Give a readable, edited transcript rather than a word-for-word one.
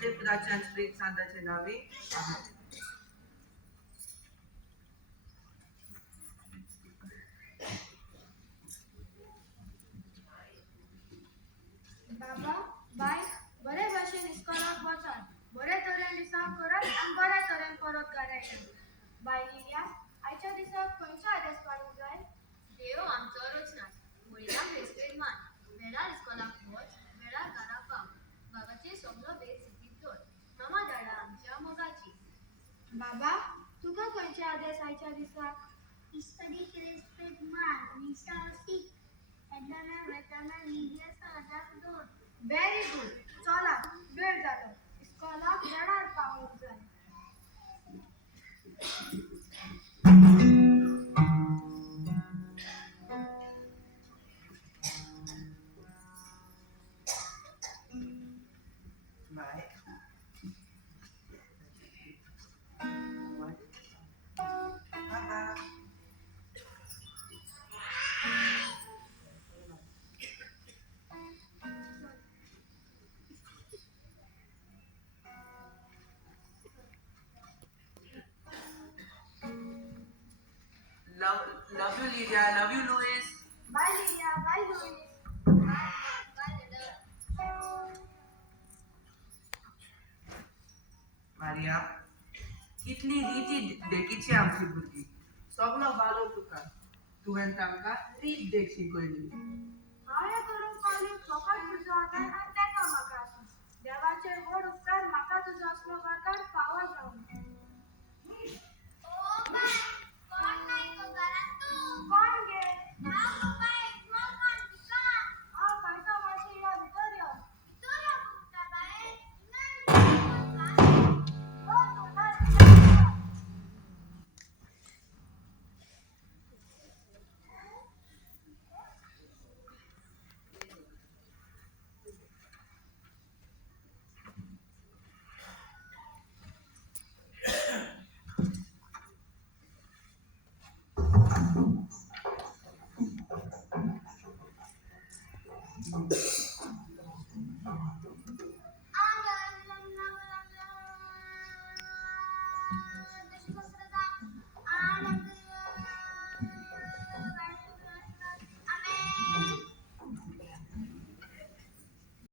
आमचे प्राचार्य श्री सांदाचे नावे आहे. बाबा बाय बरे भाशेन इस्कॉलाक वचात बरे तरेन दिसाक करत आनी बरे तरेन परत घरा येतात. बाय लिल्या आयच्या दिसाक खंयच्या आदेश पाळूंक जाय? देव आमचो रचनात वयल्याक रेस्पेद मान वेळार इस्कॉलाक वच वेळार घरा पाव बाबाचे सगळो बेत सिटीत दवर मामा धाडा आमच्या मोगाची. बाबा तुका खंयचे आदेश आयच्या दिसाक? Studied respect man, we shall see. Edana vetana media sadak dot. Very good. चला वेळ जालो इस्कॉलाक वेळार पावूंक जाय. बाय बाबा love you Lydia, love you Louis. Bye Lilya bye Louis. मारिया कितली रीती देखीची आमची भुरगी सगळो बालो तुका तुवें तांकां रीत देख शिकयली. हांव हें करूंक पावली फकत तुजो आदार आनी तेका म्हाका आसूं. देवाचे व्हड उपकार म्हाका तुजो असलो वाठार फावो जावं. Oh, bye. Corn नाही तो घरात तू. कोण गे? हांव